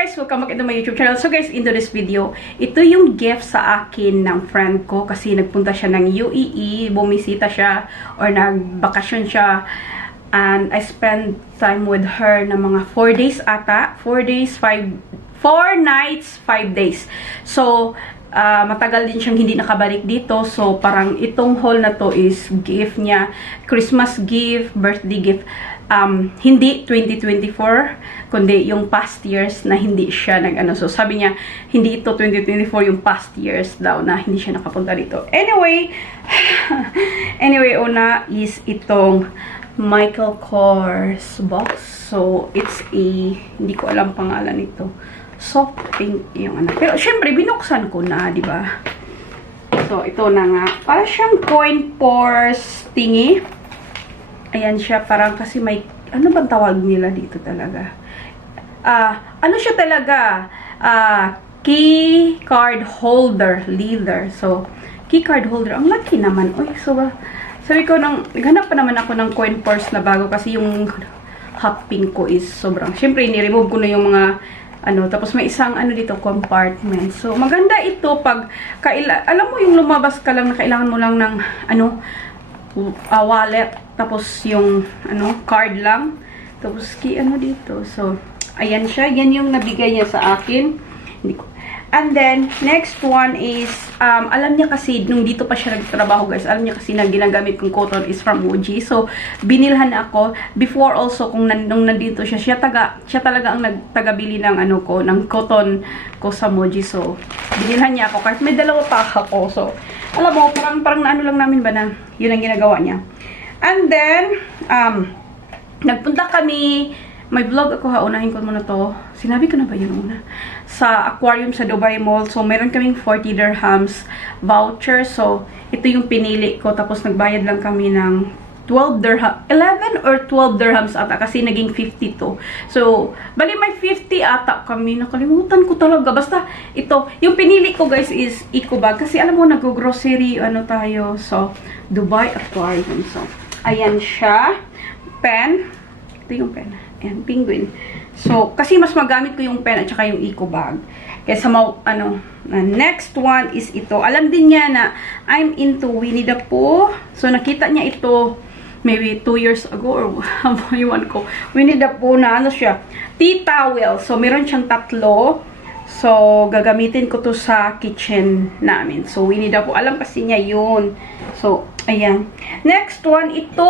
guys, welcome back to my YouTube channel. So guys, into this video, ito yung gift sa akin ng friend ko kasi nagpunta siya ng UAE, bumisita siya or nagbakasyon siya. And I spent time with her na mga 4 days ata. 4 nights, 5 days. So, matagal din siyang hindi nakabalik dito. So, parang itong haul na to is gift niya. Christmas gift, birthday gift. Hindi 2024, kundi yung past years na hindi siya nag-ano. So, sabi niya, hindi ito 2024, yung past years daw na hindi siya nakapunta dito. Anyway, una is itong Michael Kors box. So, it's a, hindi ko alam pangalan nito. Soft pink yung ano. Pero, syempre, binuksan ko na, di ba? So, ito na nga. Para siyang coin purse thingy. Ayan siya, parang kasi may, ano bang tawag nila dito talaga? Ano siya talaga? Key card holder, leather. So, key card holder. Ang laki naman. Uy, so, sabi ko, naghanap pa naman ako ng coin purse na bago kasi yung hot pink ko is sobrang, syempre, ni-remove ko na yung mga, ano, tapos may isang, ano dito, compartment. So, maganda ito pag, alam mo yung lumabas ka lang na kailangan mo lang ng, ano, wallet, tapos yung ano card lang, tapos ano dito. So ayan siya, yan yung nabigay niya sa akin. And then next one is alam niya kasi nung dito pa siya nagtrabaho guys, alam niya kasi na ginagamit kong cotton is from Muji. So binilhan ako before also kung nung nandito siya talaga ang nagtagabili ng ano ko, ng cotton ko sa Muji. So binilhan niya ako kahit may dalawa pa ako. So alam mo, parang ano lang namin ba na yun ang ginagawa niya. And then, nagpunta kami, may vlog ako ha, unahin ko muna to. Sinabi ko na ba yun una? Sa aquarium sa Dubai Mall. So, meron kaming 40 dirhams voucher. So, ito yung pinili ko. Tapos, nagbayad lang kami ng 12 dirham, 11 or 12 dirhams ata kasi naging 52. So, bali may 50 ata kami. Nakalimutan ko talaga. Basta, ito, yung pinili ko guys is eco bag. Kasi alam mo, nag-grocery, ano tayo. So, Dubai Aquarium. So, ayan siya. Pen. Ito yung pen. Ayan, penguin. So, kasi mas magamit ko yung pen at saka yung eco bag. Kaya ano, next one is ito. Alam din niya na I'm into Winnie the Pooh. So, nakita niya ito maybe 2 years ago or iwan ko. Winnie the Pooh na ano siya. Tea towel. So, meron siyang 3. So, gagamitin ko to sa kitchen namin. So, Winnie the Pooh. Alam kasi niya yun. So, ayan. Next one, ito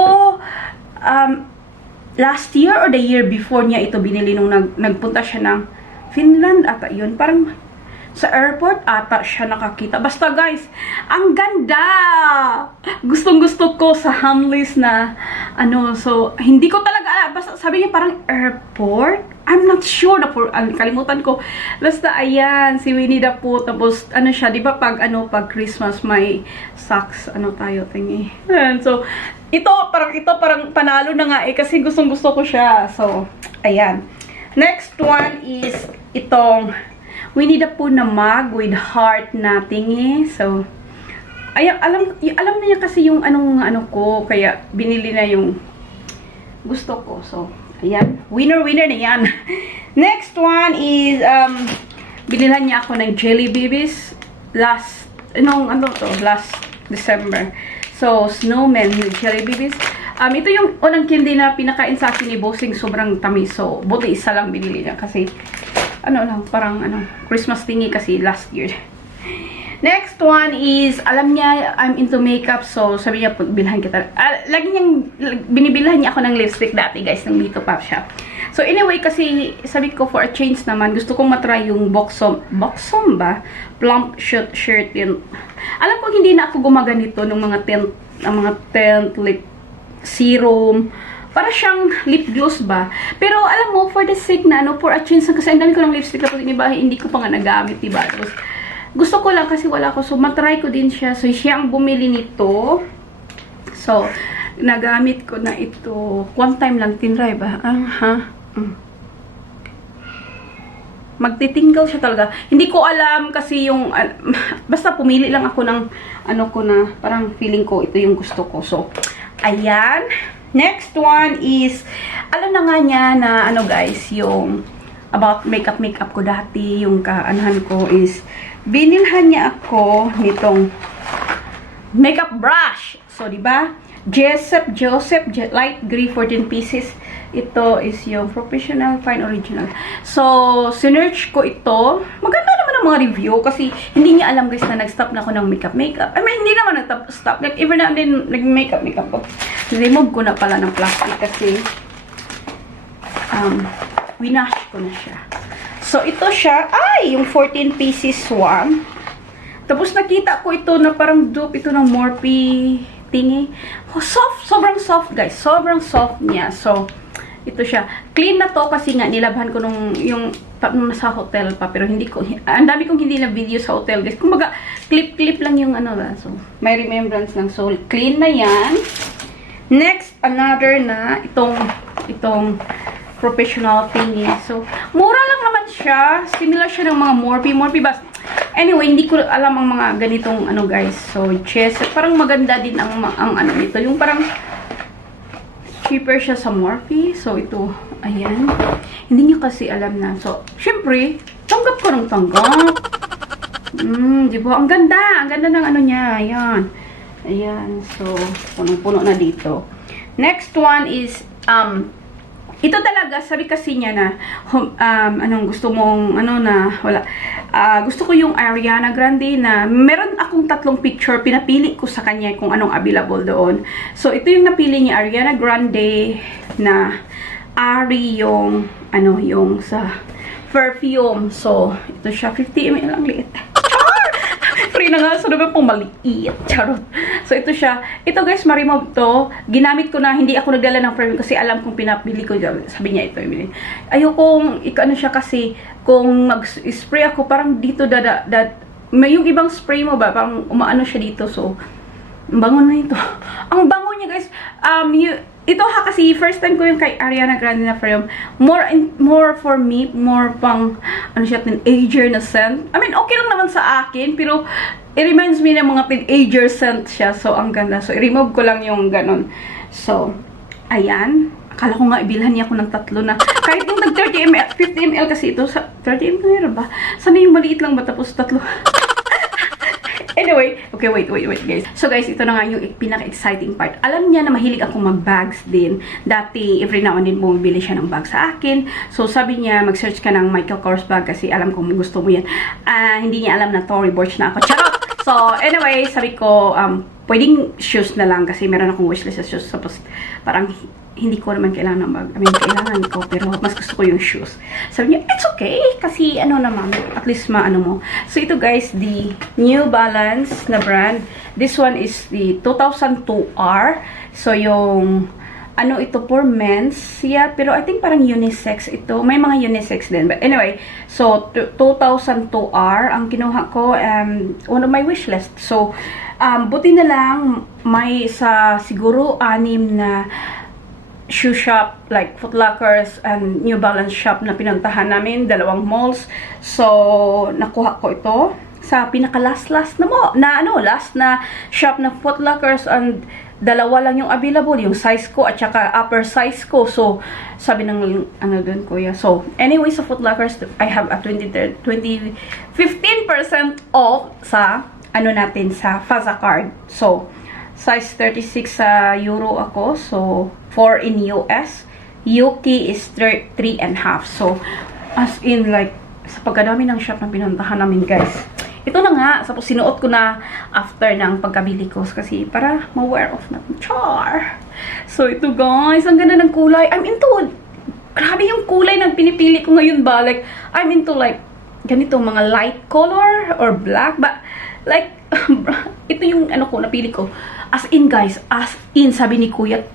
last year or the year before niya ito binili nung nagpunta siya ng Finland ata yun. Parang sa airport ata siya nakakita. Basta guys, ang ganda! Gustong-gusto ko sa Hamleys na ano. So, hindi ko talaga, basta sabi niya parang airport. I'm not sure na kalimutan ko. Basta ayan, si Winnie the Pooh. Tapos, ano siya, di ba pag Christmas may socks, ano tayo, tingi. And so, ito parang panalo na nga eh, kasi gustong-gusto ko siya. So, ayan. Next one is itong Winnie the Pooh na mug with heart na tingi. So, ayan, alam niya kasi yung ano ko, kaya binili na yung gusto ko. So, ayan. Winner na yan. Next one is, binilhan niya ako ng Jelly Babies last December. So, snowman with Jelly Babies. Ito yung unang candy na pinakain sa akin ni Bossing, sobrang tamis. So, buti isa lang binili niya kasi parang Christmas thingy kasi last year. Next one is, alam niya, I'm into makeup. So, sabi niya, bilhan kita. Lagi niyang, binibilhan niya ako ng lipstick dati, guys, nang dito pa siya. So, anyway, kasi, sabi ko, for a change naman, gusto kong matry yung Boxom ba? Plump shirt yun. Alam ko, hindi na ako gumaganito ng mga tint lip serum. Para siyang lip gloss ba? Pero alam mo, for the sake na, for a change, kasi ang dami ko ng lipstick tapos hindi ko pa nga nagamit, diba? Tapos, gusto ko lang kasi wala ko. So, matry ko din siya. So, siya ang bumili nito. So, nagamit ko na ito. One time lang, tinry ba? Magtitingle siya talaga. Hindi ko alam kasi yung, basta pumili lang ako ng, parang feeling ko, ito yung gusto ko. So, ayan. Next one is, alam na nga niya na, guys, yung about makeup ko dati, yung kaanahan ko is, binilhan niya ako nitong makeup brush. So, di ba? Joseph light gray 14 pieces. Ito is yung professional fine original. So, sinearch ko ito. Maganda naman ang mga review kasi hindi niya alam guys na nag-stop na ako ng makeup. I mean, hindi naman nag-stop. Like, even na din nag-makeup ko. Remove ko na pala ng plastic kasi winash ko na siya. So, ito siya. Ay! Yung 14 pieces one. Tapos, nakita ko ito na parang dupe ito ng Morphe thingy. Oh, soft. Sobrang soft, guys. Sobrang soft niya. So, ito siya. Clean na to kasi nga nilabhan ko nung nasa hotel pa. Pero hindi ko, ang dami kong hindi na video sa hotel, guys. Kumbaga, clip lang yung ano ba. So, may remembrance lang. So, clean na yan. Next, another na itong professional thingy. So, mura lang naman siya. Similar siya ng mga Morphe bas. Anyway, hindi ko alam ang mga ganitong ano guys. So, chest. Parang maganda din ang ano nito. Yung parang cheaper siya sa Morphe. So, ito. Ayan. Hindi niyo kasi alam na. So, syempre, tanggap ko ng tanggap. Diba? Ang ganda. Ang ganda ng ano niya. Ayan. Ayan. So, punong-puno na dito. Next one is, ito talaga, sabi kasi niya na, anong gusto mong, wala. Gusto ko yung Ariana Grande na, meron akong 3 picture, pinapili ko sa kanya kung anong available doon. So, ito yung napili niya, Ariana Grande na, Ari yung, yung sa perfume. So, ito siya, 50 ml ang liit. Free na nga, so naman pong maliit. Charot. So, ito siya. Ito guys, ma-remove to. Ginamit ko na, hindi ako nagdala ng perfume kasi alam kong pinapili ko. Sabi niya ito, Emily. Ayokong, ano siya kasi, kung mag-spray ako, parang dito, may yung ibang spray mo ba, parang umaano siya dito. So, ang bango na ito. Ang bango niya guys. Ito ha kasi first time ko yung kay Ariana Grande na perfume. More for me, more pang ano siya, teenager na scent. I mean, okay lang naman sa akin, pero it reminds me ng mga teenager scent siya. So, ang ganda. So, i-remove ko lang yung ganon. So, ayan. Akala ko nga ibilhan niya ako ng 3 na. Kahit yung nag 30 ml, 50 ml kasi ito. 30 ml ba? Sana yung maliit lang ba tapos 3? Anyway, okay, wait guys. So guys, ito na nga yung pinaka-exciting part. Alam niya na mahilig ako mag-bags din. Dati, every now and then, bumibili siya ng bag sa akin. So sabi niya, mag-search ka ng Michael Kors bag kasi alam kong gusto mo yan. Hindi niya alam na Tory Burch na ako. Charot! So anyway, sabi ko, pwedeng shoes na lang kasi meron akong wishlist sa shoes. Tapos parang hindi ko naman kailangan ng bag. I mean, kailangan ko, pero mas gusto ko yung shoes. Sabi niya, it's okay. Kasi, naman, at least maano mo. So, ito guys, the New Balance na brand. This one is the 2002R. So, yung, ito for men's. Yeah, pero I think parang unisex ito. May mga unisex din. But anyway, so, 2002R ang kinuha ko. One of my wish list. So, buti na lang, may siguro 6 na shoe shop, like Foot Lockers and New Balance shop na pinuntahan namin, 2 malls. So, nakuha ko ito sa pinaka-last na shop na Foot Lockers and 2 lang yung available, yung size ko at saka upper size ko. So, sabi ng dun, kuya. So, anyway, sa Foot Lockers, I have a 15% off sa, natin, sa Faza card. So, size 36 sa Euro ako. So, 4 in US. UK is 3.5. So, as in like, sa pagkadami ng shop na pinuntahan namin guys. Ito na nga. Tapos sinuot ko na after ng pagkabili ko. Kasi para ma-wear off na. Char! So, ito guys. Ang ganda ng kulay. I'm into, grabe yung kulay na pinipili ko ngayon ba. Like, I'm into like, ganito mga light color or black. But, like, ito yung napili ko. As in guys, as in, sabi ni kuya,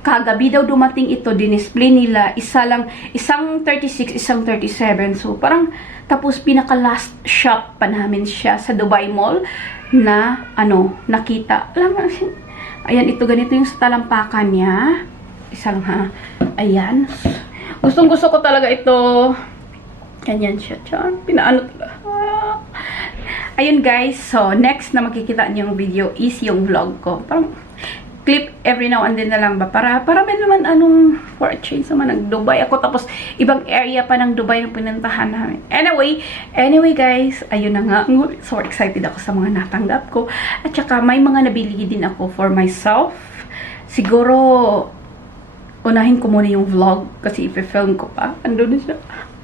kagabi daw dumating ito, dinisplay nila, isang 36, isang 37. So, parang, tapos pinaka last shop pa namin siya sa Dubai Mall na, nakita. Alam, ayan, ito, ganito yung sa talampakan niya. Isa lang ha. Ayan. Gustong gusto ko talaga ito. Ganyan siya. Pinaano talaga. Ayun guys, so next na makikita niyong video is yung vlog ko. Parang, clip every now and then na lang ba para may naman for a change naman nag-Dubai ako tapos ibang area pa ng Dubai na pinuntahan namin. Anyway guys, ayun na nga. So excited ako sa mga natanggap ko. At saka may mga nabili din ako for myself. Siguro unahin ko muna yung vlog kasi i-film ko pa. Andun na siya.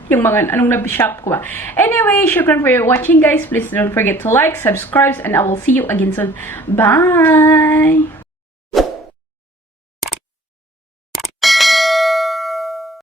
Yung mga anong nabishop ko ba. Anyway, shukran for watching guys. Please don't forget to like, subscribe, and I will see you again soon. Bye!